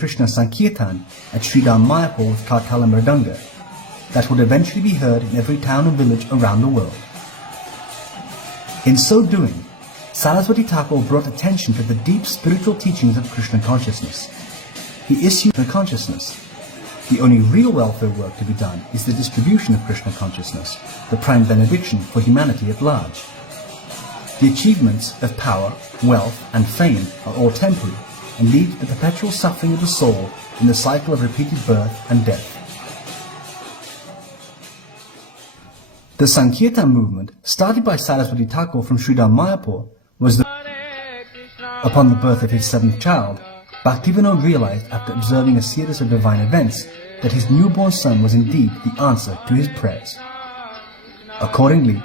Krishna Sankirtan at Sridham Mayapur with Karthala Mridanga that would eventually be heard in every town and village around the world. In so doing, Saraswati Thakur brought attention to the deep spiritual teachings of Krishna consciousness. He issued the consciousness. The only real welfare work to be done is the distribution of Krishna consciousness, the prime benediction for humanity at large. The achievements of power, wealth and fame are all temporary and lead to the perpetual suffering of the soul in the cycle of repeated birth and death. The Sankirtan movement, started by Saraswati Thakur from Sridham Mayapur, was the... Upon the birth of his seventh child, Bhaktivinoda realized after observing a series of divine events that his newborn son was indeed the answer to his prayers. Accordingly,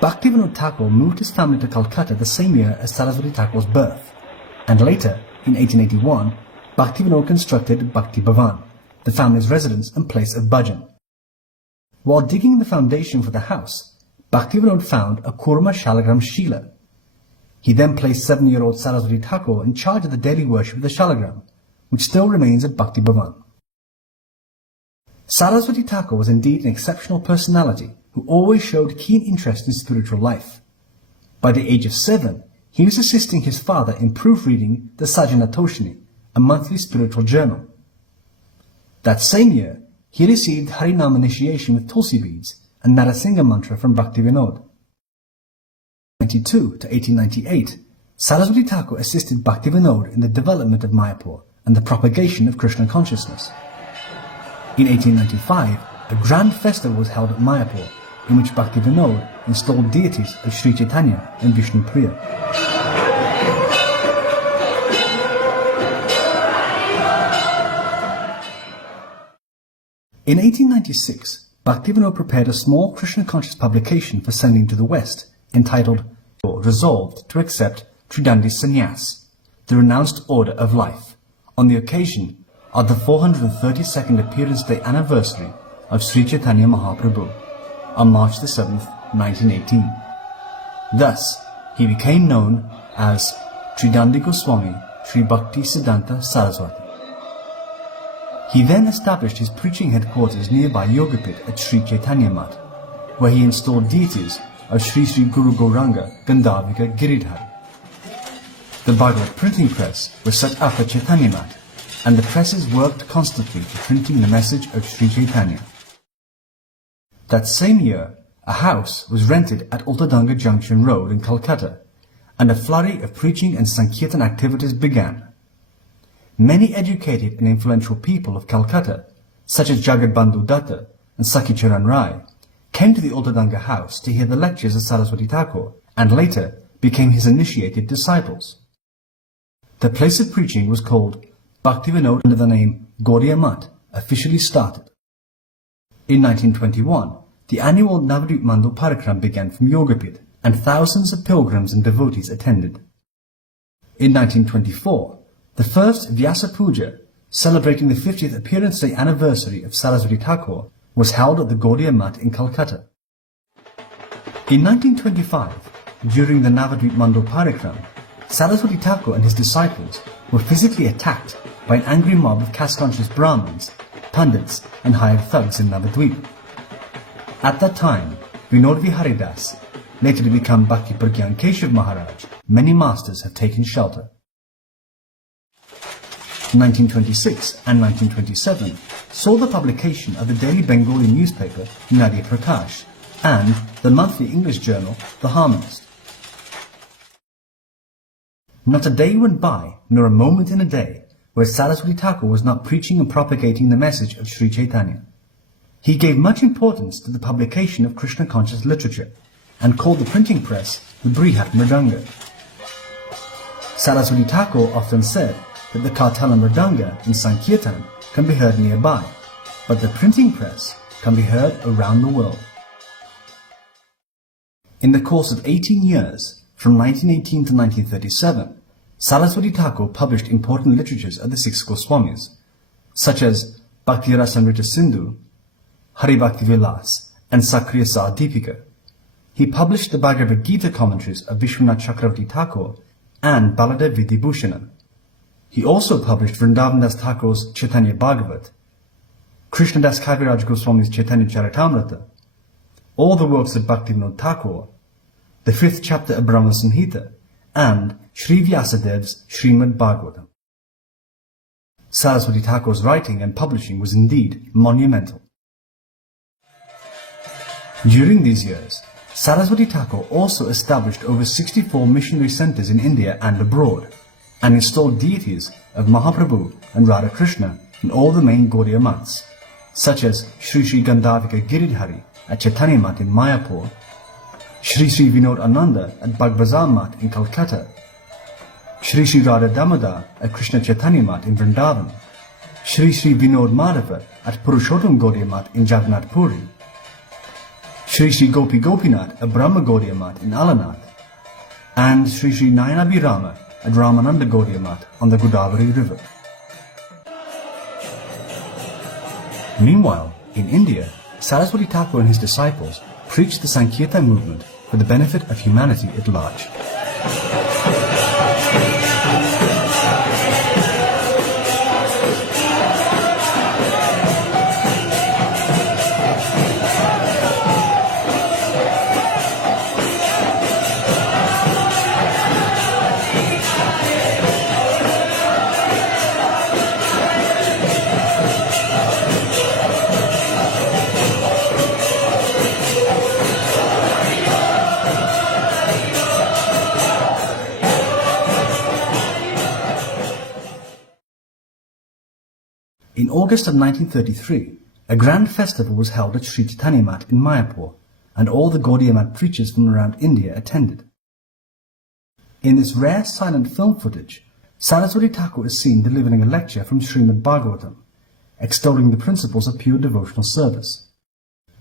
Bhaktivinoda Thakur moved his family to Calcutta the same year as Saraswati Thakur's birth, and later, in 1881, Bhaktivinoda constructed Bhakti Bhavan, the family's residence and place of bhajan. While digging the foundation for the house, Bhaktivinoda found a Kurma Shalagram Shila. He then placed 7-year-old Saraswati Thakur in charge of the daily worship of the Shalagram, which still remains at Bhakti Bhavan. Saraswati Thakur was indeed an exceptional personality who always showed keen interest in spiritual life. By the age of 7, he was assisting his father in proofreading the Sajana Toshini, a monthly spiritual journal. That same year, he received Harinam initiation with Tulsi beads and Narasingha mantra from Bhaktivinoda. 1892 to 1898, Saraswati Thakur assisted Bhaktivinoda in the development of Mayapur and the propagation of Krishna consciousness. In 1895, a grand festival was held at Mayapur, in which Bhaktivinoda installed deities of Sri Chaitanya and Vishnu Priya. In 1896, Bhaktivinoda prepared a small Krishna conscious publication for sending to the West, entitled Resolved to Accept Tridandi Sannyas, the Renounced Order of Life, on the occasion of the 432nd Appearance Day anniversary of Sri Chaitanya Mahaprabhu, on March the 7th, 1918. Thus, he became known as Tridandi Goswami Sri Bhakti Siddhanta Saraswati. He then established his preaching headquarters nearby Yogapit at Sri Chaitanya Mat, where he installed deities of Sri Sri Guru Gauranga Gandhavika Giridhar. The Bhagavad printing press was set up at Chaitanya Mat, and the presses worked constantly to printing the message of Sri Chaitanya. That same year, a house was rented at Ultadanga Junction Road in Calcutta, and a flurry of preaching and Sankirtan activities began. Many educated and influential people of Calcutta, such as Jagat Bandhu Datta and Sakhi Charan Rai, came to the Ultadanga house to hear the lectures of Saraswati Thakur, and later became his initiated disciples. The place of preaching was called Bhaktivinoda under the name Gaudiya Mat, officially started. In 1921, the annual Navadvip Mandal Parikram began from Yogapit, and thousands of pilgrims and devotees attended. In 1924, the first Vyasa Puja, celebrating the 50th Appearance Day anniversary of Saraswati Thakur, was held at the Gaudiya Mat in Calcutta. In 1925, during the Navadvip Mandal Parikram, Saraswati Thakur and his disciples were physically attacked by an angry mob of caste-conscious Brahmins, Pandits and hired thugs in Navadvip. At that time, Vinod Vihari Das, later to become Bhakti Pragyan Keshav Maharaj, many masters have taken shelter. 1926 and 1927 saw the publication of the daily Bengali newspaper Nadia Prakash and the monthly English journal The Harmonist. Not a day went by, nor a moment in a day, where Saraswati Thakur was not preaching and propagating the message of Sri Chaitanya. He gave much importance to the publication of Krishna conscious literature and called the printing press the Brihat Mridanga. Saraswati Thakur often said that the Karthala Mridanga in Sankirtan can be heard nearby, but the printing press can be heard around the world. In the course of 18 years, from 1918 to 1937, Saraswati Thakur published important literatures of the 6 Goswamis, such as Bhakti Rasamrita Sindhu, Hari Bhakti Vilas, and Sakriya Sa Deepika. He published the Bhagavad Gita commentaries of Vishwanath Chakravarti Thakur and Baladev Vidibhushana. He also published Vrindavan Das Thakur's Chaitanya Bhagavat, Krishnadas Kaviraj Goswami's Chaitanya Charitamrita, all the works of Bhaktivinoda Thakur, the 5th chapter of Brahma Samhita, and Sri Vyasadev's Srimad Bhagavatam. Saraswati Thakur's writing and publishing was indeed monumental. During these years, Saraswati Thakur also established over 64 missionary centers in India and abroad, and installed deities of Mahaprabhu and Radha Krishna in all the main Gaudiya maths, such as Sri Sri Gandhavika Giridhari at Chaitanya Math in Mayapur, Sri Sri Vinod Ananda at Bagbazar Math in Calcutta, Sri Sri Radha Damodar at Krishna Chaitanya Math in Vrindavan, Sri Sri Vinod Madhava at Purushottam Gaudiya Math in Jagannath Puri, Sri Sri Gopi Gopinath at Brahma Gaudiya Math in Alanath, and Sri Sri Nayanabhi Rama at Ramananda Gaudiya Math on the Godavari River. Meanwhile, in India, Saraswati Thakur and his disciples preached the Sankirtan movement for the benefit of humanity at large. In August of 1933, a grand festival was held at Sri Chaitanya Math in Mayapur, and all the Gaudiya Math preachers from around India attended. In this rare silent film footage, Saraswati Thakur is seen delivering a lecture from Srimad Bhagavatam, extolling the principles of pure devotional service.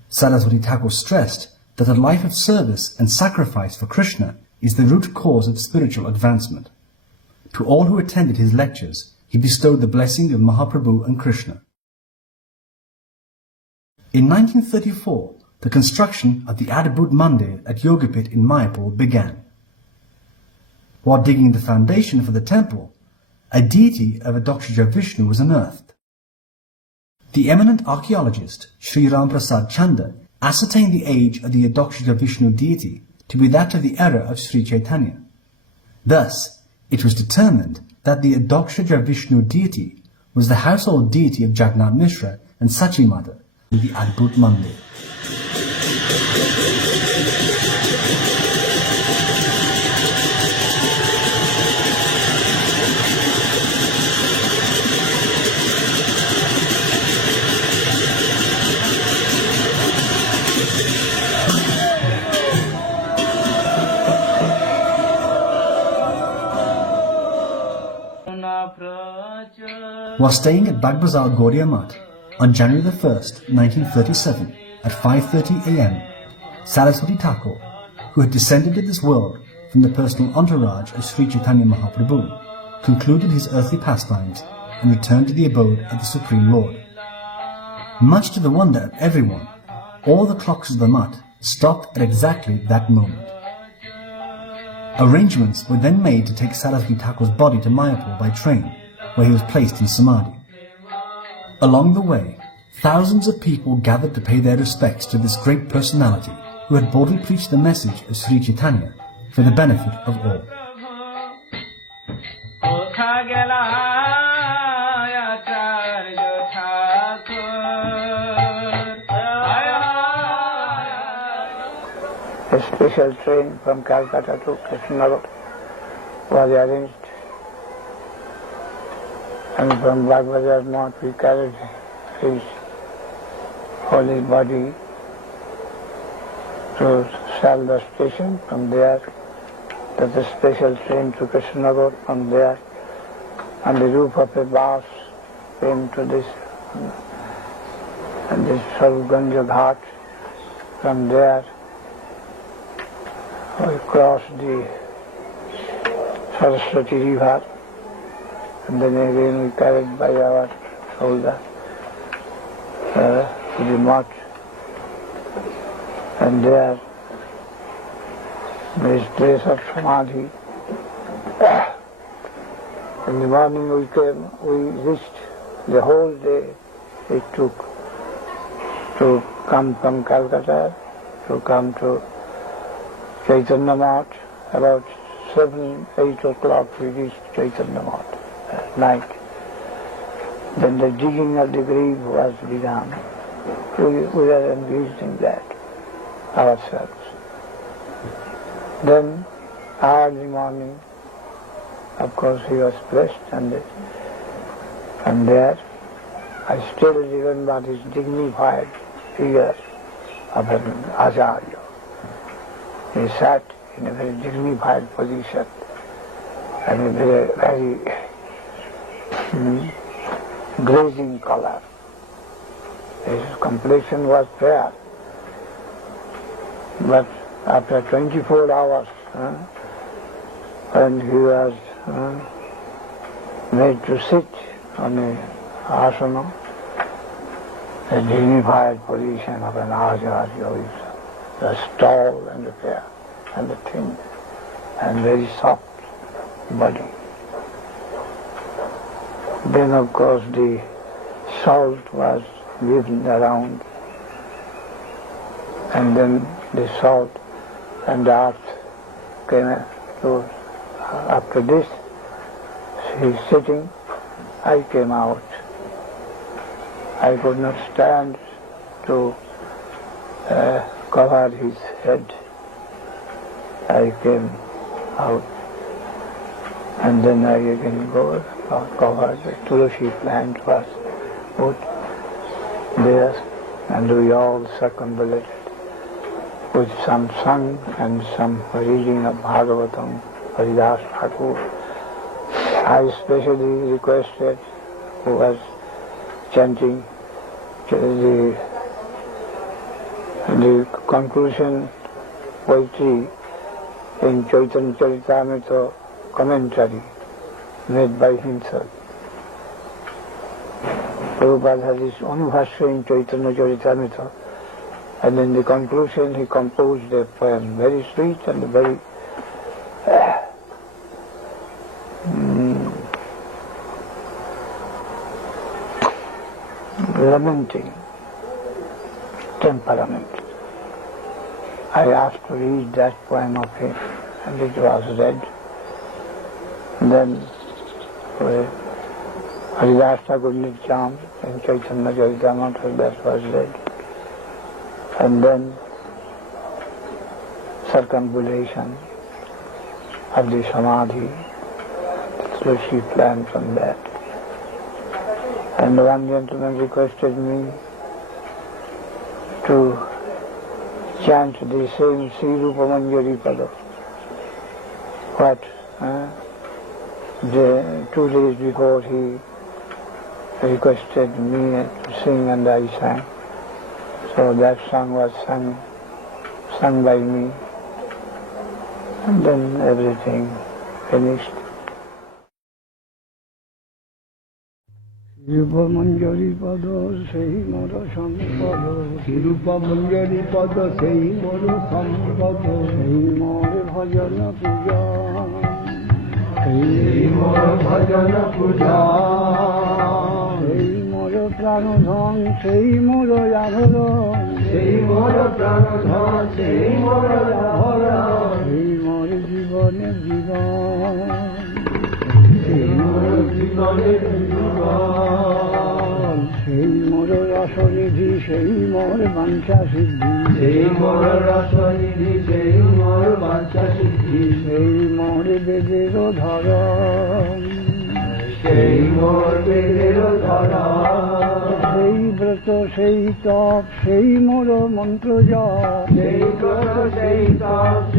Saraswati Thakur stressed that a life of service and sacrifice for Krishna is the root cause of spiritual advancement. To all who attended his lectures, he bestowed the blessing of Mahaprabhu and Krishna. In 1934, the construction of the Adbhut Mandir at Yogapit in Mayapur began. While digging the foundation for the temple, a deity of Adokshija Vishnu was unearthed. The eminent archaeologist Sri Ram Prasad Chanda ascertained the age of the Adokshija Vishnu deity to be that of the era of Sri Chaitanya. Thus, it was determined that the Adokshija Vishnu deity was the household deity of Jagannath Mishra and Sachi Mata in the Adbhut Mandir. While staying at Bagbazar Gaudiya Math on January 1st, 1937 at 5:30 a.m., Saraswati Thakur, who had descended to this world from the personal entourage of Sri Chaitanya Mahaprabhu, concluded his earthly pastimes and returned to the abode of the Supreme Lord. Much to the wonder of everyone, all the clocks of the Math stopped at exactly that moment. Arrangements were then made to take Saraswati Thakur's body to Mayapur by train, where he was placed in Samadhi. Along the way, thousands of people gathered to pay their respects to this great personality who had boldly preached the message of Sri Chaitanya for the benefit of all. A special train from Calcutta to Krishnanagar was arranged, and from Bagbazar Math we carried his holy body to Salda station. From there, there's a special train to Krishnanagar. From there, on the roof of a bus, came to this Sarvganja Ghat. From there, we crossed the Saraswati River, and then again we carried by our shoulder to the Math, and there, this place of Samadhi, In the morning we reached, the whole day it took to come from Calcutta, to come to Chaitanya Math. About 7, 8 o'clock we reached Chaitanya Math at night. Then the digging of the grave was begun. We were engaged in that ourselves. Then early morning, of course he was blessed, and there I still remember his dignified figure of an Acharya. He sat in a very dignified position and a very glazing color. His complexion was fair, but after 24 hours, when he was made to sit on a asana, a dignified position of an Acharya, was tall and fair and thin and very soft body. Then of course the salt was given around, and then the salt and the earth came to. After this, he is sitting, I came out. I could not stand to cover his head. I came out, and then I again go covered. The tulsi plant was put there, and we all circumambulated with some song and some reading of Bhagavatam, Haridas Thakur. I specially requested, who was chanting the conclusion poetry in Chaitanya Charitamrita commentary made by himself. Prabhupada has his own bhashya in Chaitanya Charitamrita, and in the conclusion he composed a poem, very sweet and very lamenting temperament. I asked to read that poem of him, and it was read. Then Haridas Thakur Nityam in Chaitanya Charitamrita, that was read. And then circumambulation of the Samadhi, Tulsi plant on that. And one gentleman requested me to chant the same Sri Rupa Manjari Pada. What? The 2 days before he requested me to sing, and I sang. So that song was sung by me, and then everything finished. Rupa Manjari Pada Sei Mora Sampada, Rupa Manjari Pada Sei Mora Sampada, Sei Mora Bhajana Puja, Sei Mora Bhajana Puja, Sei Mora Pranodhan, Sei Mora Yadharan, Sei Mora Pranodhan, Sei Mora Yadharan, Sei Mora Jivane Jivan, Sei Mora Jivane Jivan, Sei Mora Rasanidhi, Sei Mora Vancha Siddhi, Sei Mora Rasanidhi, Sei Mora Vancha Siddhi, Sei Mora Vedero Dharan, Sei Mora Vedero Dharan, Sei Brata, Sei Tap, Sei Mora Mantra Jap, Sei Brata, Sei Tap,